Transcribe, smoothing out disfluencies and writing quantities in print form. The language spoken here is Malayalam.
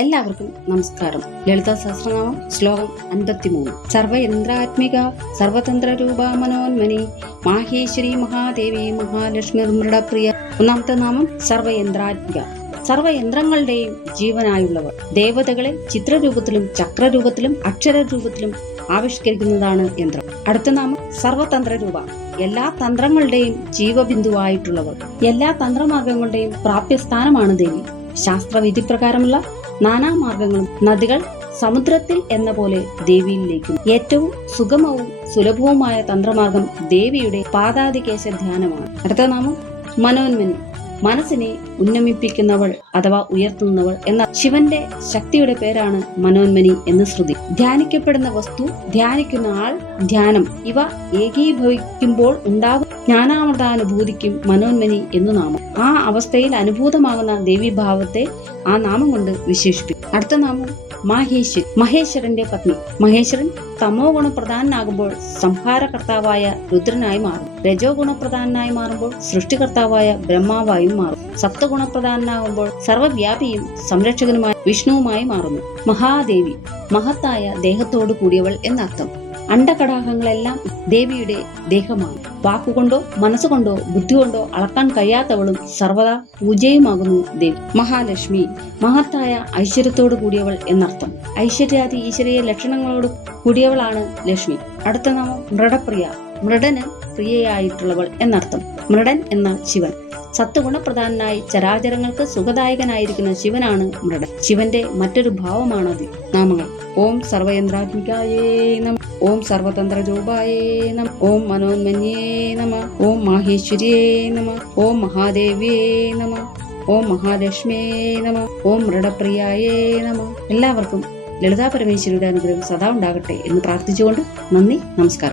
എല്ലാവർക്കും നമസ്കാരം. ലളിതാ സഹസ്രനാമം ശ്ലോകം 53. സർവയന്ത്രാത്മിക സർവതന്ത്ര രൂപ മനോന്മനി മാഹേശ്വരി മഹാദേവി മഹാലക്ഷ്മി മൃഡപ്രിയ. ഒന്നാമത്തെ നാമം സർവയന്ത്രാത്മിക. സർവയന്ത്രങ്ങളുടെയും ജീവനായുള്ളവർ. ദേവതകളെ ചിത്രരൂപത്തിലും ചക്രരൂപത്തിലും അക്ഷരരൂപത്തിലും ആവിഷ്കരിക്കുന്നതാണ് യന്ത്രം. അടുത്ത നാമം സർവതന്ത്ര രൂപ. എല്ലാ തന്ത്രങ്ങളുടെയും ജീവബിന്ദുവായിട്ടുള്ളവർ. എല്ലാ തന്ത്രമാർഗങ്ങളുടെയും പ്രാപ്യസ്ഥാനമാണ് ദേവി. ശാസ്ത്രവിധി പ്രകാരമുള്ള നാനാമാർഗങ്ങളും നദികൾ സമുദ്രത്തിൽ എന്ന പോലെ ദേവിയിലേക്കും. ഏറ്റവും സുഗമവും സുലഭവുമായ തന്ത്രമാർഗം ദേവിയുടെ പാദാദികേശ ധ്യാനമാണ്. അടുത്ത നാമം മനോന്മനി. മനസ്സിനെ ഉന്നമിപ്പിക്കുന്നവൾ അഥവാ ഉയർത്തുന്നവൾ എന്ന ശിവന്റെ ശക്തിയുടെ പേരാണ് മനോന്മനി എന്ന് ശ്രുതി. ധ്യാനിക്കപ്പെടുന്ന വസ്തു, ധ്യാനിക്കുന്ന ആൾ, ധ്യാനം ഇവ ഏകീഭവിക്കുമ്പോൾ ഉണ്ടാകും ജ്ഞാനാമൃതാനുഭൂതിക്കും മനോന്മനി എന്നു നാമം. ആ അവസ്ഥയിൽ അനുഭൂതമാകുന്ന ദേവീഭാവത്തെ ആ നാമം കൊണ്ട് വിശേഷിപ്പിക്കും. അടുത്ത നാമം മാഹേശ്വരി. മഹേശ്വരന്റെ പത്നി. മഹേശ്വരൻ തമോ ഗുണപ്രധാനാകുമ്പോൾ സംഹാരകർത്താവായ രുദ്രനായി മാറും. രജോ ഗുണപ്രധാനായി മാറുമ്പോൾ സൃഷ്ടികർത്താവായ ബ്രഹ്മാവായും മാറും. സപ്തഗുണപ്രധാനാകുമ്പോൾ സർവവ്യാപിയും സംരക്ഷകനുമായ വിഷ്ണുവുമായി മാറുന്നു. മഹാദേവി, മഹത്തായ ദേഹത്തോടു കൂടിയവൾ എന്നർത്ഥം. അണ്ടകടാഹങ്ങളെല്ലാം ദേവിയുടെ ദേഹമാണ്. വാക്കുകൊണ്ടോ മനസ്സുകൊണ്ടോ ബുദ്ധി കൊണ്ടോ അളക്കാൻ കഴിയാത്തവളും സർവദാ പൂജയുമാകുന്നു ദേവി. മഹാലക്ഷ്മി, മഹത്തായ ഐശ്വര്യത്തോടു കൂടിയവൾ എന്നർത്ഥം. ഐശ്വര്യാദി ഈശ്വരീയ ലക്ഷണങ്ങളോട് കൂടിയവളാണ് ലക്ഷ്മി. അടുത്ത നാമം മൃഡപ്രിയ. മൃഡന് പ്രിയയായിട്ടുള്ളവൾ എന്നർത്ഥം. മൃഡൻ എന്ന ശിവൻ. സത്വഗുണപ്രധാനായി ചരാചരങ്ങൾക്ക് സുഖദായകനായിരിക്കുന്ന ശിവനാണ് മൃഡൻ. ശിവന്റെ മറ്റൊരു ഭാവമാണത്. നാമങ്ങൾ: ഓം സർവയന്ത്രാത്മികായേ നമ, ഓം സർവതന്ത്രരൂപായേ നമ, ഓം മനോന്മന്യേ നമ, ഓം മാഹേശ്വര്യേ നമ, ഓം മഹാദേവ്യേ നമ, ഓം മഹാലക്ഷ്മിയേ നമ, ഓം മൃഡപ്രിയായേ നമ. എല്ലാവർക്കും ലളിതാ പരമേശ്വരിയുടെ അനുഗ്രഹം സദാ ഉണ്ടാകട്ടെ എന്ന് പ്രാർത്ഥിച്ചുകൊണ്ട് നന്ദി, നമസ്കാരം.